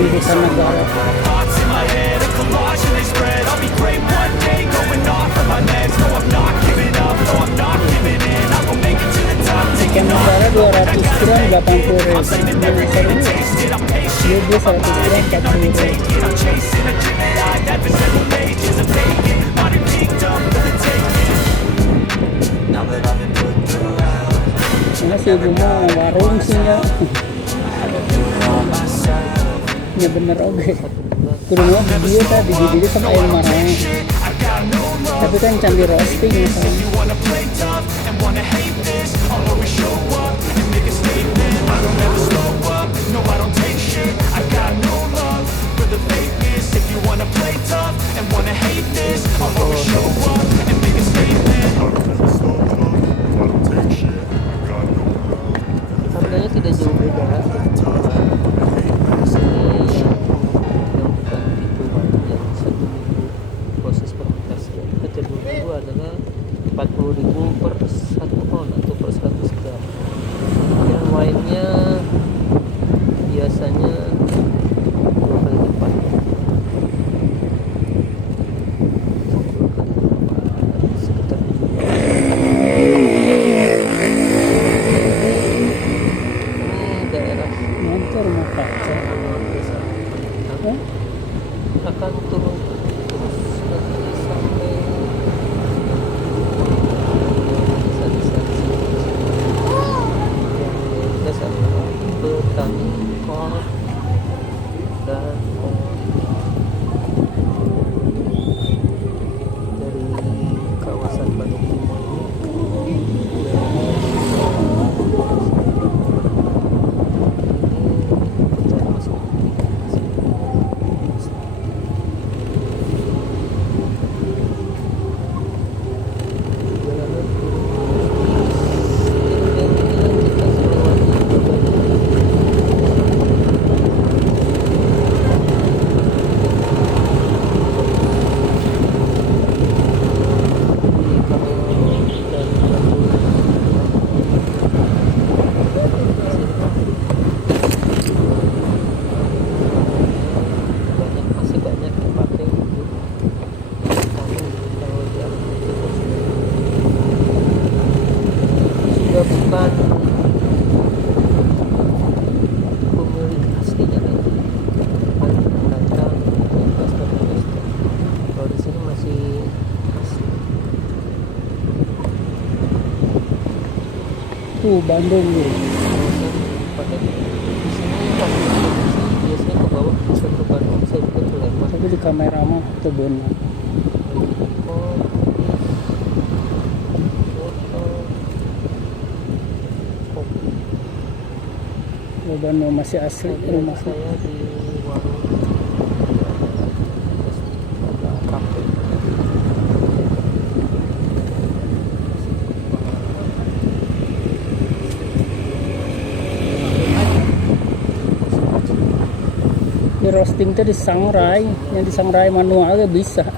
tuntutan negara. Ikan negara 200 gram 80.000. Dia 100 gram 40.000. Ini si ibu mau warung sih ya. Ya bener oke. Kurang dia tadi jadi sama ayam marah. Tapi kan candi roasting misalnya. Harganya tidak jauh beda. Proses fermentasi itu adalah 40.000 per 1 ton atau per 100 gram. Yang lainnya biasanya 2 kali lipat. Sekitar ini daerah Motor mau kaca. akan turun terus nanti sampai dasar petani kol dan dari kawasan Bandung Timur bukan pemilik aslinya lagi, bukan pendatang investor. Kalau di sini masih asli. Tuh Bandung gitu. Pakai di sini biasanya ke bawah bisa ke Bandung, bisa juga ke Lembang. Tapi di kamera mah tuh benar. Bandung masih asli rumah saya di warung kafe. Di roasting tuh di sangrai, yang di sangrai manual gak bisa.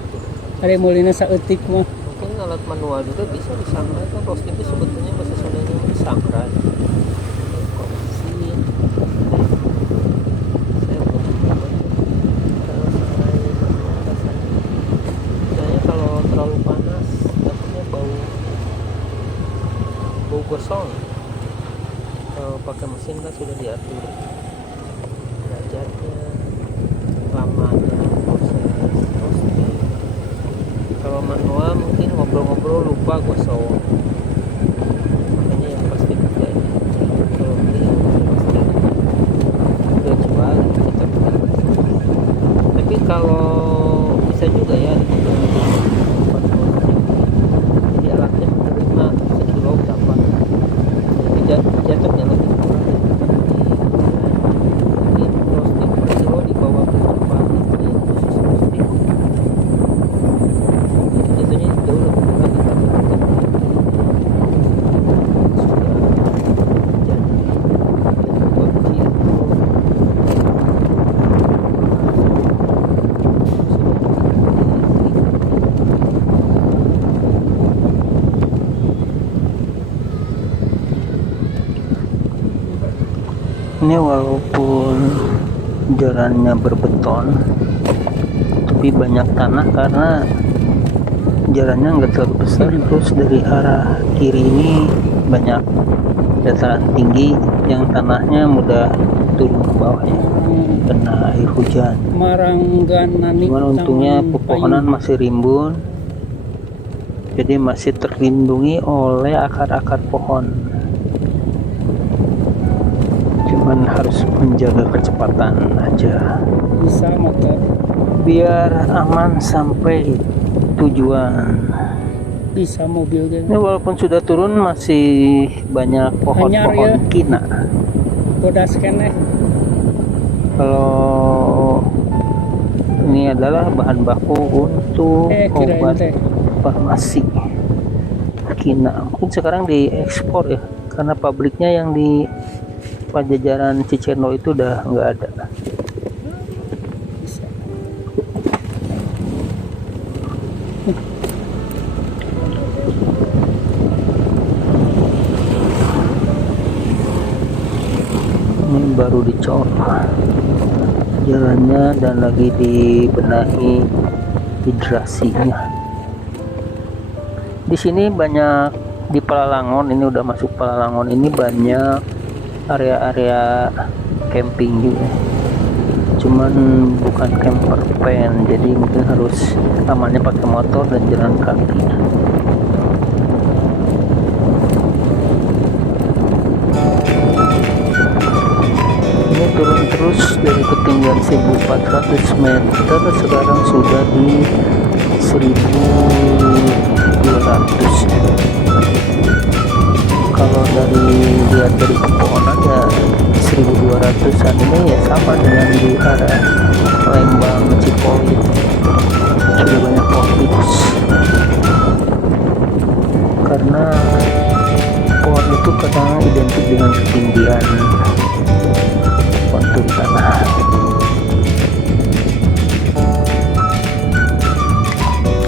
Ada mulina saeutik mah. Mungkin alat manual juga bisa di sangrai, kan roasting itu sebetulnya bahasa Sundanya di sangrai. Terlalu panas, takutnya bau gosong. Kalau pakai mesin kan sudah diatur derajatnya, lamanya, proses roasting. Kalau manual mungkin ngobrol-ngobrol lupa gosong, makanya yang pasti pakai ini. Kalau beli yang pasti udah jual kita pakai. Tapi kalau bisa juga ya alatnya menerima sekilo berapa, jadi jatuhnya lebih murah. Ini roasting per kilo di bawah berapa itu yang khusus roasting, jatuhnya jauh lebih murah dibanding ini walaupun jalannya berbeton tapi banyak tanah karena jalannya nggak terlalu besar. Terus dari arah kiri ini banyak dataran tinggi yang tanahnya mudah turun ke bawah ya, kena air hujan. Marangganani. Cuman untungnya pepohonan masih rimbun, jadi masih terlindungi oleh akar-akar pohon. Cuman harus menjaga kecepatan aja Bisa motor. biar aman sampai tujuan. Bisa mobil Ini gitu. walaupun sudah turun masih banyak Anyar pohon-pohon ya. kina. Bodas kene. Kalau ini adalah bahan baku untuk kirain obat teh. farmasi kina. Mungkin sekarang diekspor ya, karena pabriknya yang di Pajajaran Cicendo itu udah nggak ada. Bisa. Ini baru dicor jalannya dan lagi dibenahi hidrasinya. Di sini banyak, di Palalangon ini udah masuk Palalangon ini banyak area-area camping juga. Cuman bukan camper van, jadi mungkin harus amannya pakai motor dan jalan kaki. Ini turun terus dari ketinggian 1400 meter, sekarang sudah di 1200. Kalau lihat dari pepohonan ya 1200-an ini ya sama dengan di arah Lembang Cipolit, sudah banyak pohon karena pohon itu kadang identik dengan ketinggian kontur tanah.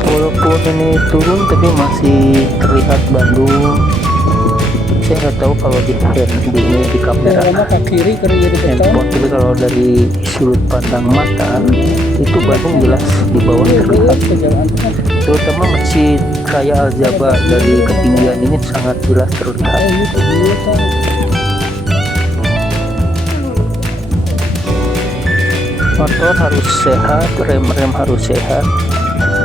Walaupun ini turun tapi masih terlihat Bandung. Saya nggak tahu kalau di kamera Lama ke kiri ke beton. handphone, tapi kalau dari sudut pandang mata itu Bandung jelas di bawah terlihat. Terutama Masjid Raya Al-Jabar dari ketinggian ini sangat jelas terlihat. Motor harus sehat, rem harus sehat.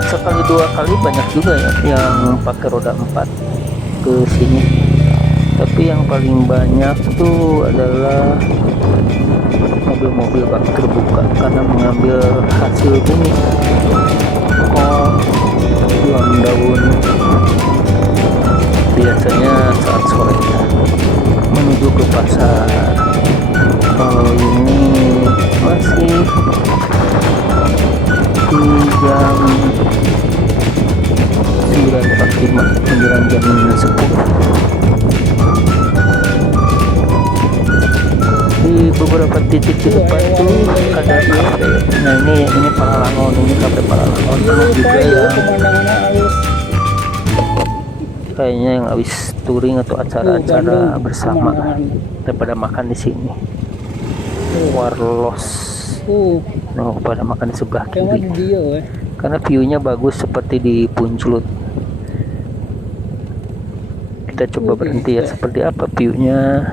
Sekali dua kali banyak juga ya yang pakai roda 4 ke sini. Tapi yang paling banyak tuh adalah mobil-mobil bak terbuka karena mengambil hasil bumi, kol, buang daun, biasanya saat sore menuju ke pasar. Kalau ini masih di jam 9.45 menjelang jam 10. Di beberapa titik di depan tuh ada kafe. Nah ini Palalangon, ini kafe Palalangon. Ada juga yang kayaknya yang habis touring atau acara-acara bersama daripada makan di sini. Warlos. Nah, pada makan di sebelah kiri. Karena view-nya bagus seperti di Puncelut. Kita coba berhenti ya, seperti apa view-nya.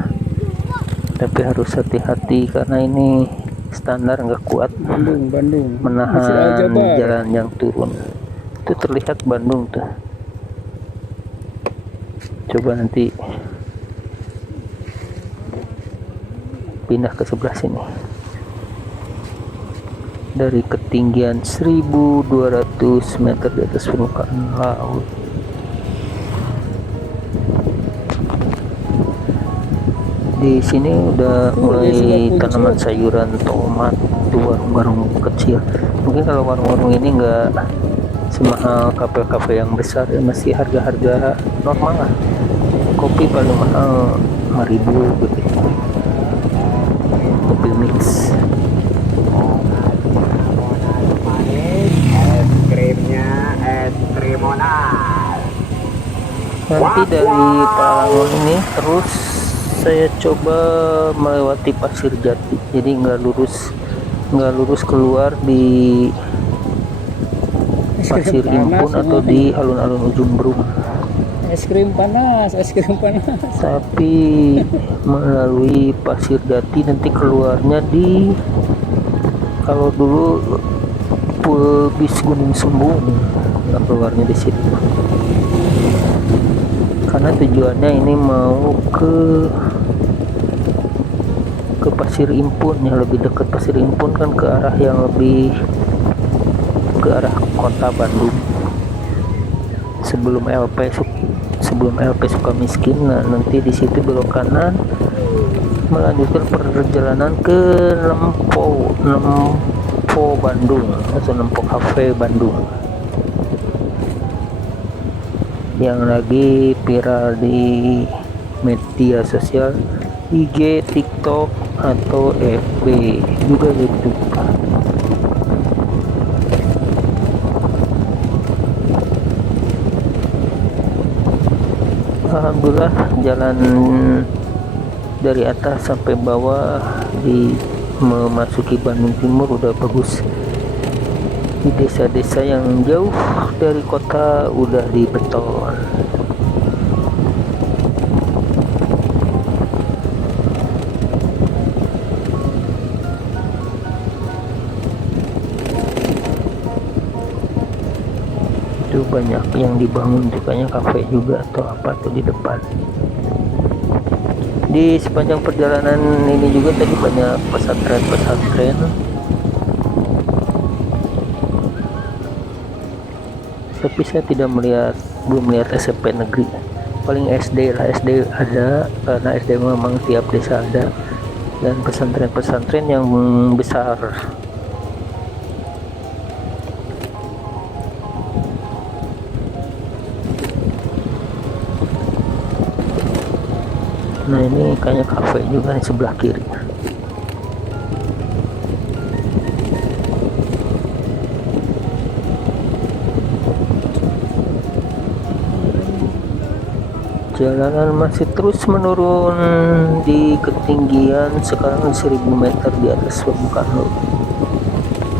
Tapi harus hati-hati karena ini standar nggak kuat menahan jalan yang turun. Itu terlihat Bandung tuh. Coba nanti pindah ke sebelah sini. Dari ketinggian 1200 meter di atas permukaan laut. Di sini udah mulai tanaman sayuran, tomat, itu warung-warung kecil. Mungkin kalau warung-warung ini nggak semahal kafe-kafe yang besar ya, masih harga-harga normal lah. Kopi paling mahal 5.000 gitu. Kopi mix. Es krimnya es krimonal. Nanti dari Palalangon ini terus saya coba melewati Pasir Jati, jadi nggak lurus nggak lurus keluar di Es Pasir krim Impun panas, atau di alun-alun Ujung Berung, es krim panas, es krim panas. tapi melalui Pasir Jati nanti keluarnya di, kalau dulu bis Gunung Sembung, nah keluarnya di situ karena tujuannya ini mau ke Pasir Impun, yang lebih dekat. Pasir Impun kan ke arah yang lebih ke arah kota Bandung sebelum LP Sukamiskin. Nah nanti di situ belok kanan melanjutkan perjalanan ke Nempo Bandung atau Nempo Cafe Bandung yang lagi viral di media sosial IG, TikTok, atau FB, juga YouTube. Alhamdulillah jalan dari atas sampai bawah di memasuki Bandung Timur udah bagus. Di desa-desa yang jauh dari kota udah dibeton. Itu banyak yang dibangun, kayaknya kafe juga atau apa tuh di depan. Di sepanjang perjalanan ini juga tadi banyak pesantren, tapi saya belum melihat SMP negeri. Paling SD lah, SD ada karena SD memang tiap desa ada, dan pesantren-pesantren yang besar. Nah ini kayaknya kafe juga di sebelah kiri. Jalanan masih terus menurun di ketinggian sekarang 1000 meter di atas permukaan laut.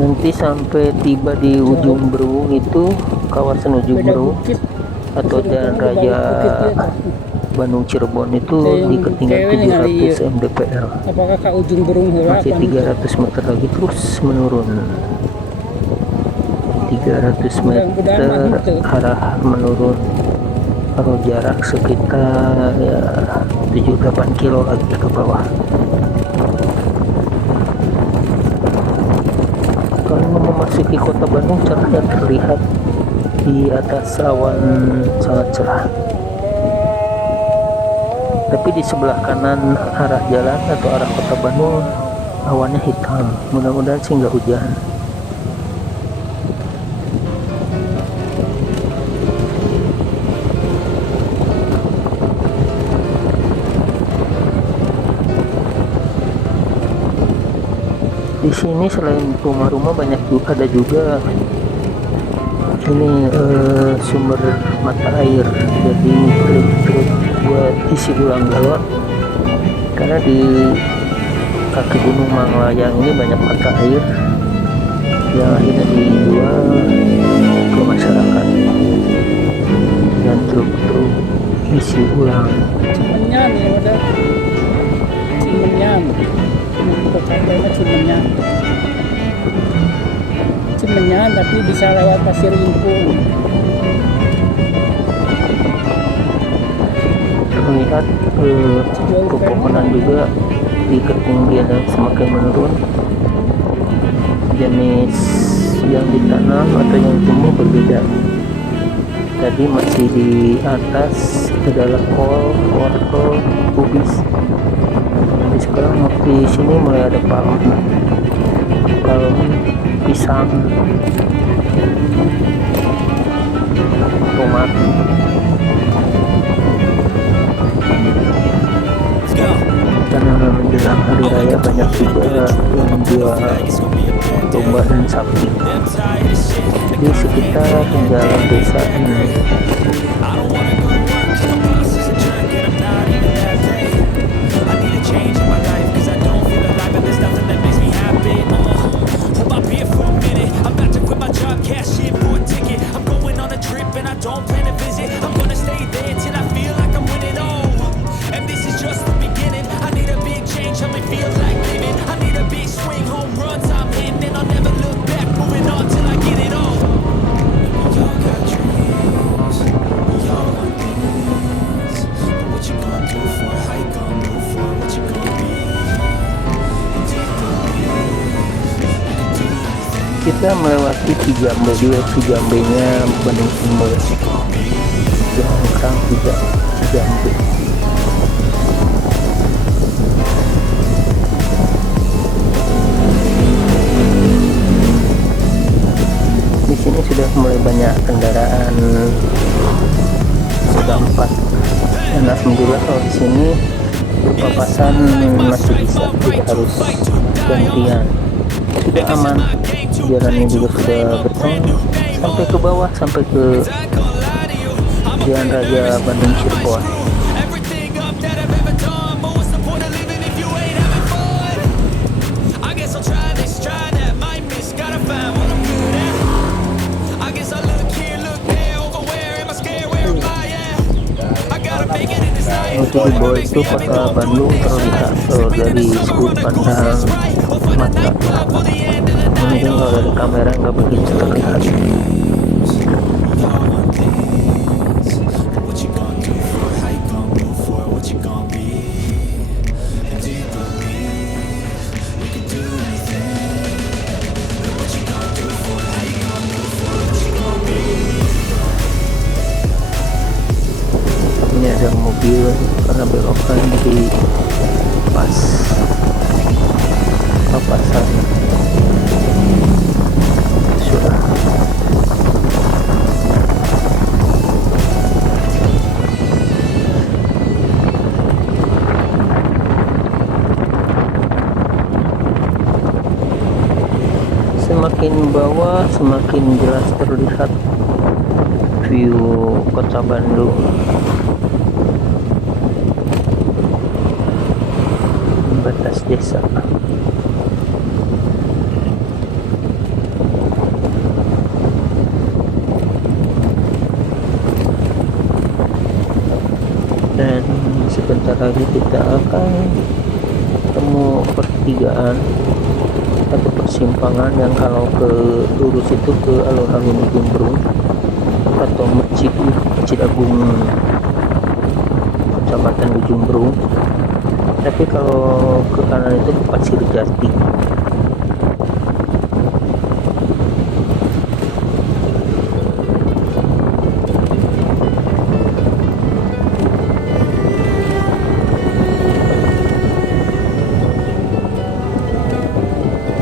Nanti sampai tiba di Ujung Berung, itu kawasan Ujung Beda Berung bukit. atau Jalan Raya Bandung Cirebon itu di ketinggian 700 mdpl. Apakah ke Ujung Berung heula? Masih 300 meter lagi terus menurun. 300 meter arah menurun. Kalau jarak sekitar ya 7-8 kilo lagi ke bawah. Kalau memasuki kota Bandung cerahnya terlihat di atas awan sangat cerah. Tapi di sebelah kanan arah jalan atau arah kota Bandung awannya hitam. Mudah-mudahan sih nggak hujan. Di sini selain rumah-rumah banyak juga, ada juga ini sumber mata air, jadi truk buat isi ulang galon, karena di kaki Gunung Manglayang ini banyak mata air yang akhirnya dijual ke masyarakat dan truk-truk isi ulang. Cimenyan ya udah. Cimenyan. Cimenyan tapi bisa lewat Pasir Impun. Terlihat pepohonan juga di ketinggian yang semakin menurun. Jenis yang ditanam atau yang tumbuh berbeda. Tadi masih di atas adalah kol, wortel, kubis. Jadi sekarang di sini mulai ada palm, pisang, tomat. Karena menjelang hari raya banyak juga yang jual domba dan sapi di sekitar jalan desa ini. kita melewati Cijambe juga. Cijambe nya Bandung Timur, Jangkrang tidak Cijambe. Di sini sudah mulai banyak kendaraan roda 4, dan alhamdulillah kalau di sini berpapasan masih bisa, tidak harus gantian, sudah aman. Jalannya juga sudah beton sampai ke bawah, sampai ke Jalan Raya Bandung Cirebon. Untuk di bawah itu kota Bandung terlihat dari sudut pandang mata. Mungkin kalau dari kamera nggak begitu terlihat. Ini ada mobil karena belokan di pas papasan sudah. Semakin bawah semakin jelas terlihat view kota Bandung. Batas desa. Dan sebentar lagi kita akan ketemu pertigaan atau persimpangan yang kalau ke lurus itu ke alun-alun Gumbrung atau Masjid Agung Kecamatan Gumbrung. Tapi kalau ke kanan itu ke Pasir Jati.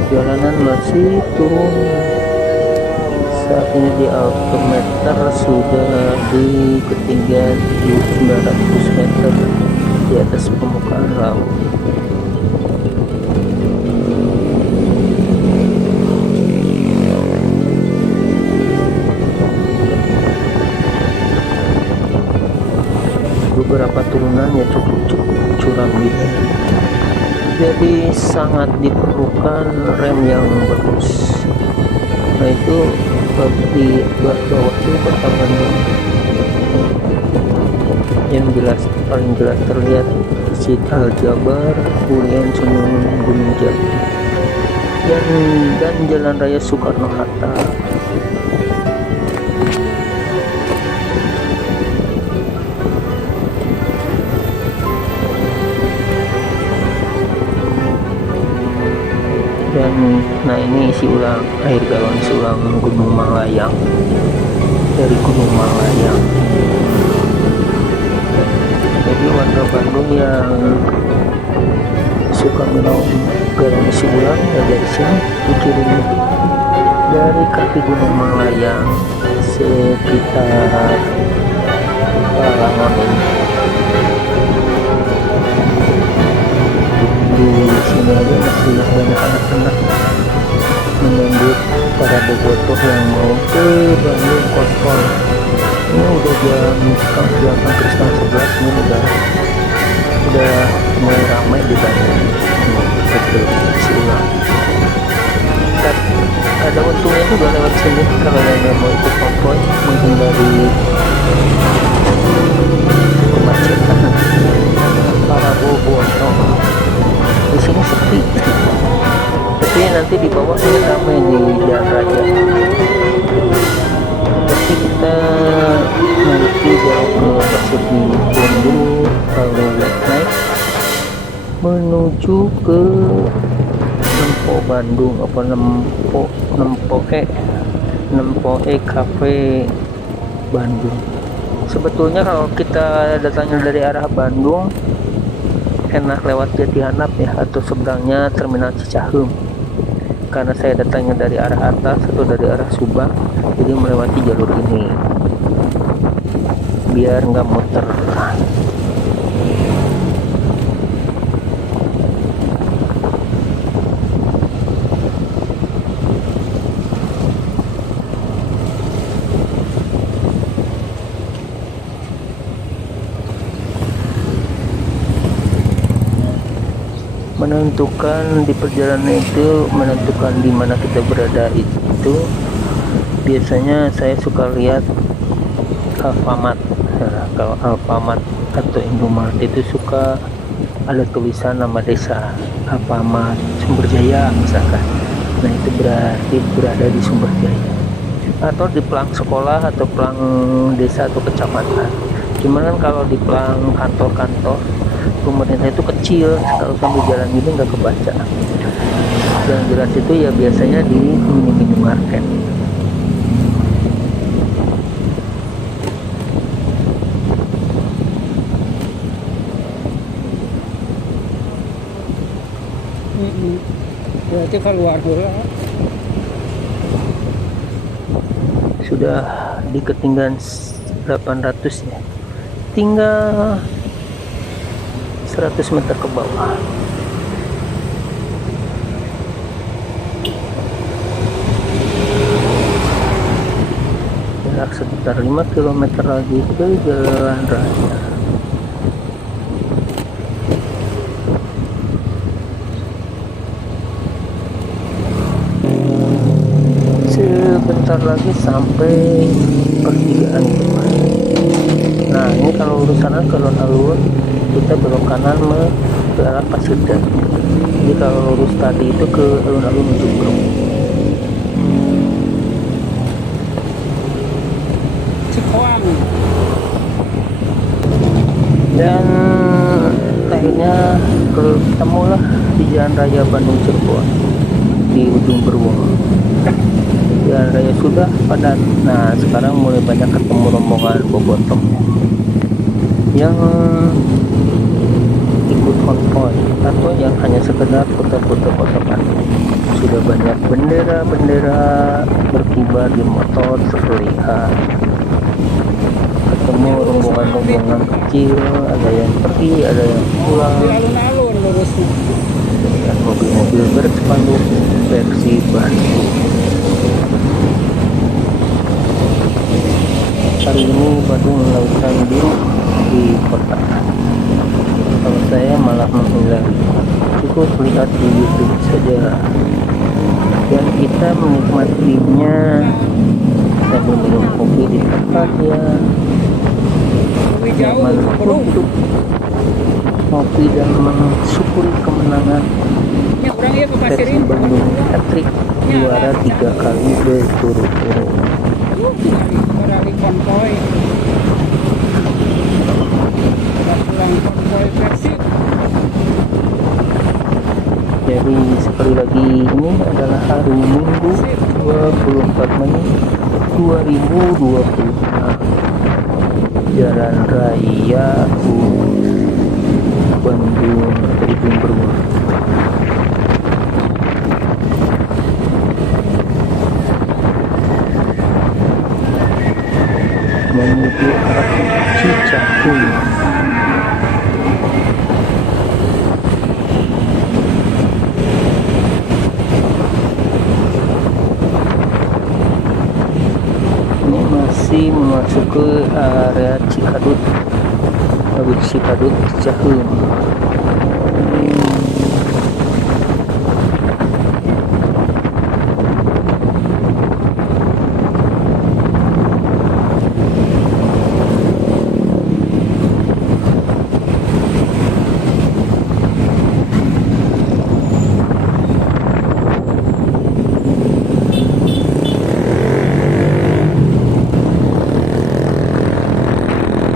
Jalanan masih turun. Saat ini di altimeter sudah di ketinggian 900 meter di atas permukaan laut. Beberapa turunannya cukup curam gitu, jadi sangat diperlukan rem yang bagus. Nah itu di bawah itu kota Bandung yang jelas, paling jelas terlihat Masjid Al-Jabar, kemudian Gunung Jati, dan Jalan Raya Soekarno-Hatta. Dan nah ini isi ulang air galon isi ulang Gunung Malayang, dari Gunung Malayang. Jadi warga Bandung yang suka minum galon isi ulang ya dari sini dikirim dari kaki Gunung Malayang sekitar Palangon ini. Di sini aja masih banyak anak-anak menyambut para bobotoh yang mau ke Bandung Kospor. Ini udah jam setengah 8 ke setengah 11, ini udah mulai ramai di Bandung. Betul, siulang. Ada untungnya juga lewat sini kalau yang mau ikut konvoy menghindari kemacetan para bobotoh. Di sini sepi, tapi nanti di bawah ini ramai di jalan raya. Tapi kita nanti belok ke Basuki Bundu, lalu naik menuju ke Lempok. Bandung apa Nempoe Cafe Bandung. Sebetulnya kalau kita datangnya dari arah Bandung enak lewat Jatihanap ya, atau seberangnya Terminal Cicaheum. Karena saya datangnya dari arah atas atau dari arah Subang, jadi melewati jalur ini biar nggak muter. Menentukan di perjalanan itu, menentukan di mana kita berada itu biasanya saya suka lihat Alfamart. Nah, kalau Alfamart atau Indomaret itu suka ada tulisan nama desa, Alfamart Sumberjaya misalkan. Nah itu berarti berada di Sumberjaya, atau di pelang sekolah atau pelang desa atau kecamatan. Cuman kan kalau di pelang kantor-kantor pemerintah itu kecil, kalau sambil jalan gini nggak kebaca. Yang jelas itu ya biasanya di minimarket. Berarti keluar dulu. Sudah di ketinggian 800 ya, tinggal 100 meter ke bawah. Jarak sekitar 5 km lagi ke jalan raya. Sebentar lagi sampai pertigaan depan. Nah ini kalau lurus sana ke alun-alun, kita belok kanan ke arah Pasundan. Jadi kalau lurus tadi itu ke alun-alun Jumbrung. Cikoang. Dan akhirnya ketemulah di Jalan Raya Bandung Cirebon di ujung Beruang. Jalan raya sudah padat. Nah sekarang mulai banyak ketemu rombongan bobotoh yang ikut konvoy atau yang hanya sekedar putar-putar kota Bandung. Sudah banyak bendera-bendera berkibar di motor terlihat. Ketemu rombongan-rombongan kecil, ada yang pergi, ada yang pulang. Di alun-alun lurusnya. Dan mobil-mobil berspanduk versi Bandung. Hari ini Bandung lautan biru di kota. Kalau saya malah menghindari, cukup lihat di YouTube saja. Dan kita menikmatinya sambil minum kopi di tempat ya. Lebih jauh Untuk ngopi dan mensyukuri kemenangan Ini orang ya ke pasir versi ini. Bandung hat-trick juara 3 kali berturut-turut. Berlari konvoy. Sudah pulang konvoy Persib. Jadi sekali lagi ini adalah hari Minggu 24 Mei 2020. Jalan Raya Bandung Ujung Beruang. Menuju arah Cicaheum. Ini masih masuk ke area Cikadut, habis Cikadut Cicaheum.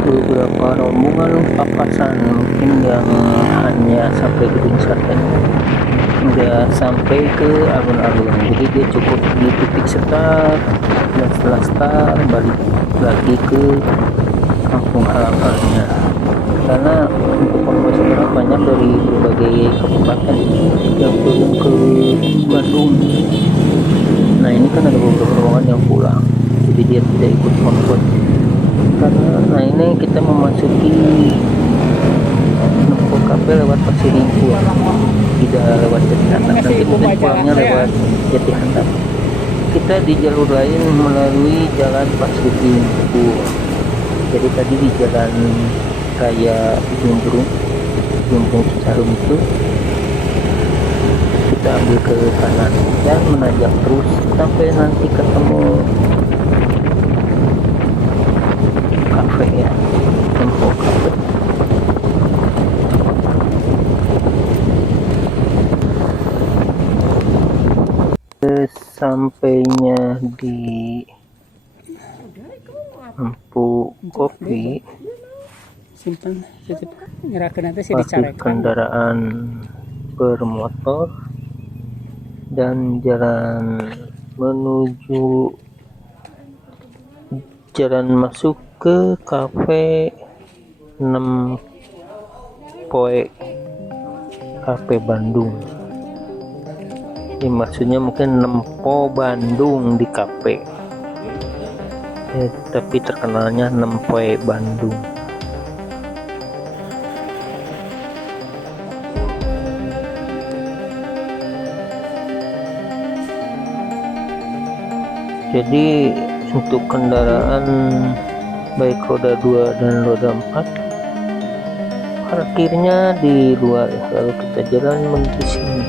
Beberapa rombongan papasan mungkin yang hanya sampai Gedung Sate nggak sampai ke alun-alun, jadi dia cukup di titik start, dan setelah start balik lagi ke kampung halamannya. Karena untuk konvoi sekarang banyak dari berbagai kabupaten yang turun ke Bandung. Nah ini kan ada beberapa rombongan yang pulang, jadi dia tidak ikut konvoi. Karena nah ini kita memasuki Nempok Kafe lewat Pasir Ringkul, tidak lewat Jati Handap. Nanti mungkin pulangnya lewat Jati Handap. Kita di jalur lain melalui jalan Pasir Ringkul. Jadi tadi di jalan raya Jumbung Cicarum itu kita ambil ke kanan dan menanjak terus sampai nanti ketemu kafe ya, Nempok Kafe. Sampainya di Empuk Kopi, simpan titip nyerahkeun nanti sih parkir dicarekan. kendaraan bermotor dan jalan menuju jalan masuk ke kafe 6 Poe Kafe Bandung. Ini maksudnya mungkin Nempo Bandung di kafe, tapi terkenalnya Nempoe Bandung. Jadi untuk kendaraan baik roda 2 dan roda 4 parkirnya di luar, lalu kita jalan menuju sini.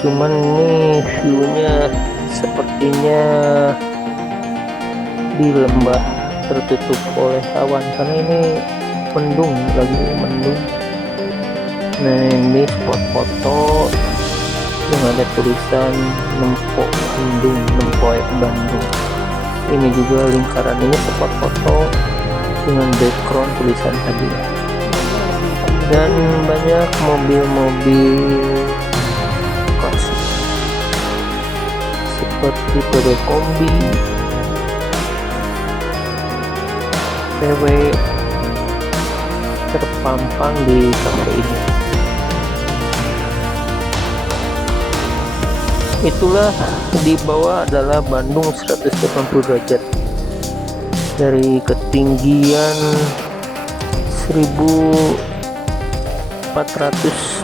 Cuman ini view-nya sepertinya di lembah tertutup oleh awan karena ini mendung, lagi mendung. Nah ini spot foto yang ada tulisan Nempok Bandung, Nempoe Bandung. Ini juga lingkaran ini spot foto dengan background tulisan tadi. Dan banyak mobil-mobil klasik seperti PW Kombi, PW terpampang di kafe ini. Itulah di bawah adalah Bandung 180 derajat. Dari ketinggian 1400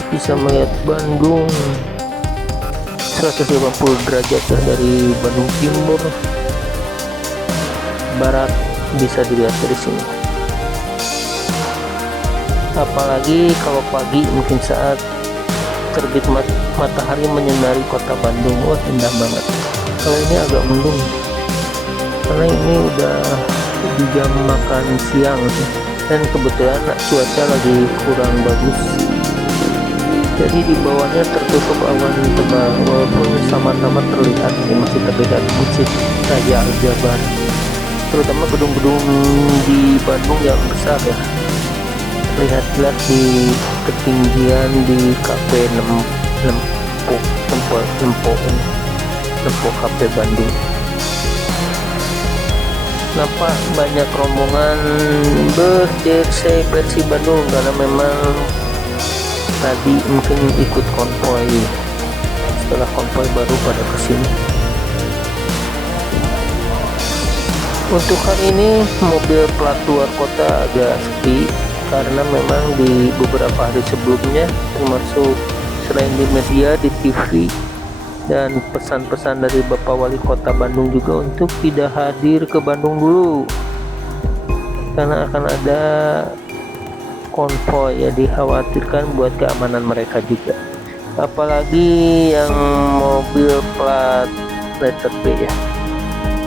bisa melihat Bandung 180 derajat dari Bandung Timur, Barat bisa dilihat dari sini. Apalagi kalau pagi mungkin saat terbit matahari menyinari kota Bandung, wah indah banget. Kalau ini agak mendung karena ini udah di jam makan siang dan kebetulan cuaca lagi kurang bagus, jadi di bawahnya tertutup awan tebal walaupun sama-sama terlihat ini masih terlihat Masjid Raya Al-Jabar, terutama gedung-gedung di Bandung yang besar ya, terlihat jelas di ketinggian di kafe Nempok Kafe Bandung. Nampak banyak rombongan berjersey Persib Bandung karena memang tadi mungkin ikut konvoi, setelah konvoi baru pada kesini. Untuk hari ini mobil plat luar kota agak sepi karena memang di beberapa hari sebelumnya, termasuk selain di media, di TV dan pesan-pesan dari Bapak Wali Kota Bandung juga untuk tidak hadir ke Bandung dulu karena akan ada konvoi ya, dikhawatirkan buat keamanan mereka juga, apalagi yang mobil plat letter B ya,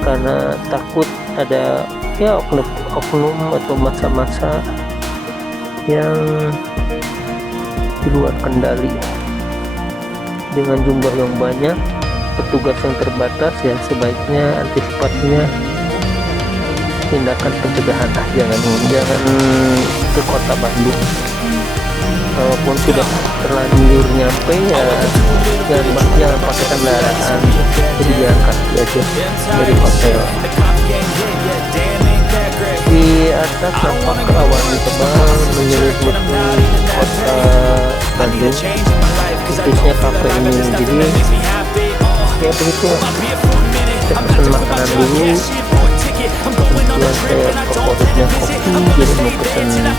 karena takut ada ya oknum atau masa-masa yang di luar kendali. Dengan jumlah yang banyak, petugas yang terbatas ya, sebaiknya antisipasinya tindakan pencegahan, jangan ke kota Bandung kalaupun sudah terlanjur nyampe ya jangan pakai kendaraan, jadi jalan kaki aja dari hotel. Di atas nampak awan tebal menyelimuti kota Bandung, khususnya kafe ini. Jadi ya begitu, saya pesan makanan dulu. Kebetulan saya favoritnya kopi, jadi mau pesan kopi.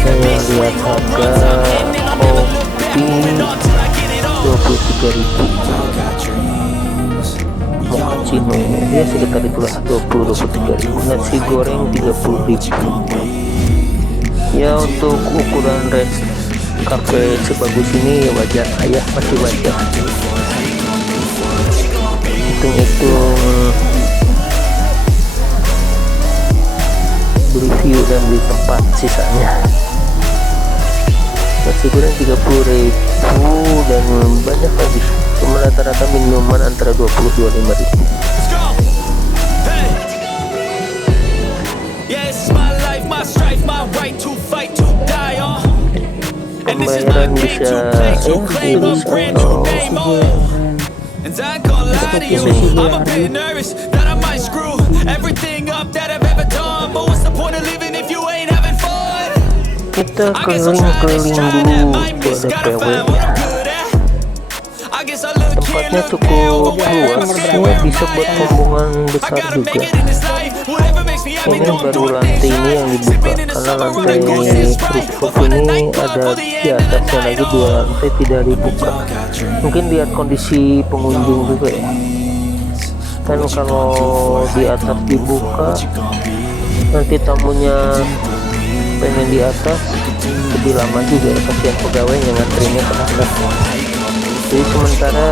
Saya lihat harga kopi 23.000, mochaccino ya sekitar itulah 23.000, nasi goreng 30.000. Ya untuk ukuran rest cafe sebagus ini ya wajar, ayah masih wajar. Hitung-hitung review dan beli tempat sisanya. Nasi goreng 30.000 dan banyak lagi, cuma rata-rata minuman antara 20-25.000. Pembayaran bisa And I ain't gonna lie to you, I'm a bit nervous that I might screw everything up that I've ever done. But what's the point of living if you ain't having fun? kita I guess I'll try this, try that, keliling might dulu miss, ke gotta PW. find what I'm good at. I guess I look here, Tempatnya look there, cukup but where luas, I'm ini staying, where I'm bisa buat at. rombongan I besar gotta make juga. it in this life, whatever makes me happy, Ini don't baru do lantai things ini yang right. dibuka, Sipping in the karena summer lantai rain, goes this right. rooftop We'll find a ini nightclub ada for the di end of the atasnya night. lagi, 2 lantai tidak dibuka. Mungkin lihat kondisi pengunjung juga ya. Kan kalau di atas dibuka, nanti tamunya pengen di atas lebih lama juga, kasihan pegawai yang ngantrinnya ke atas. Jadi sementara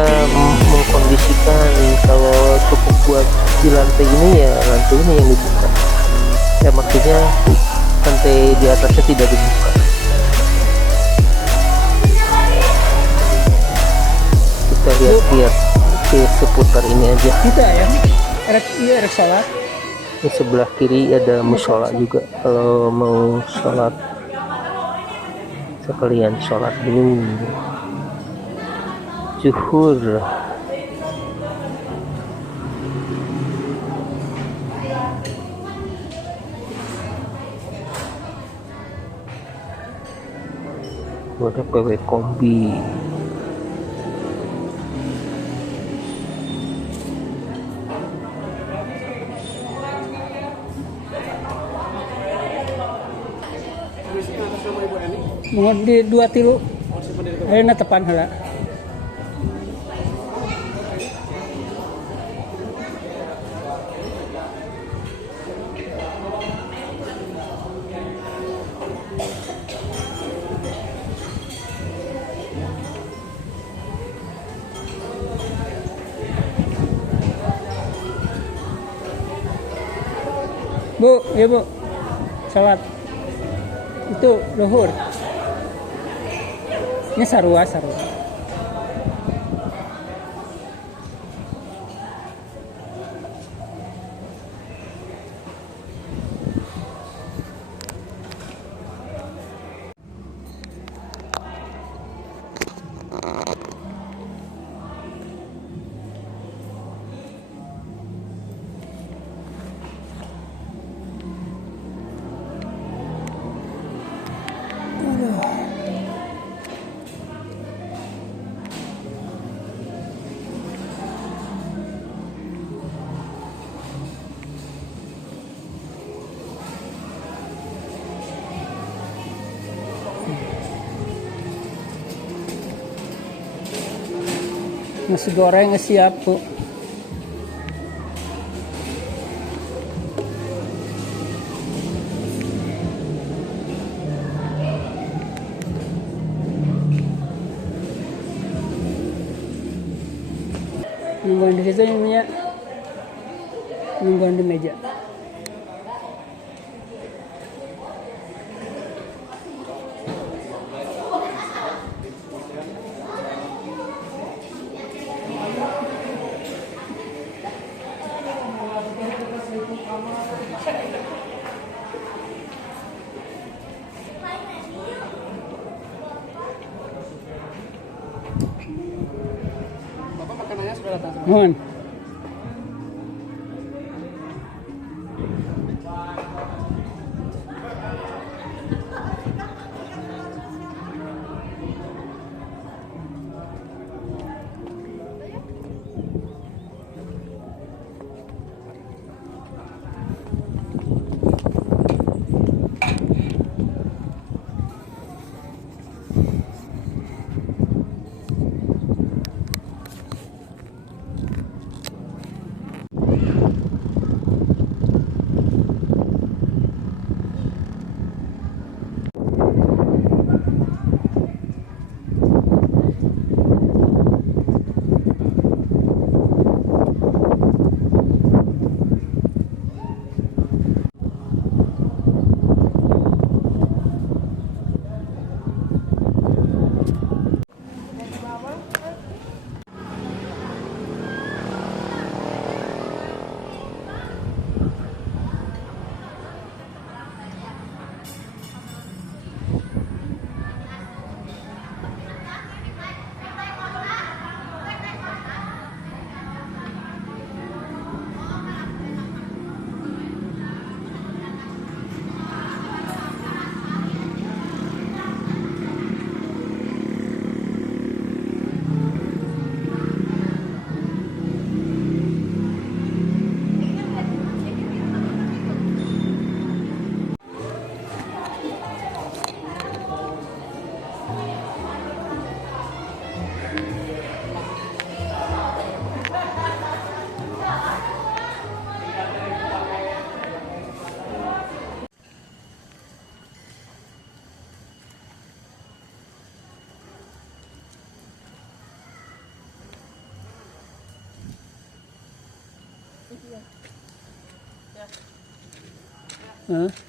mengkondisikan kalau cukup buat di lantai ini ya lantai ini yang dibuka. Ya maksudnya lantai di atasnya tidak dibuka. Kita lihat-lihat di seputar ini aja. Kita ya, erek sholat. Di sebelah kiri ada musola juga, kalau mau sholat sekalian sholat dulu zuhur. Ada PW kombi. Mohon di 2 tilu. Ayo na tepan heula. Bu, ya bu, salat itu luhur. Ini sarua. Nasi goreng siap bu. Nungguan di situ namanya, nungguan di meja. sudah datang semua. Mohon. Hah?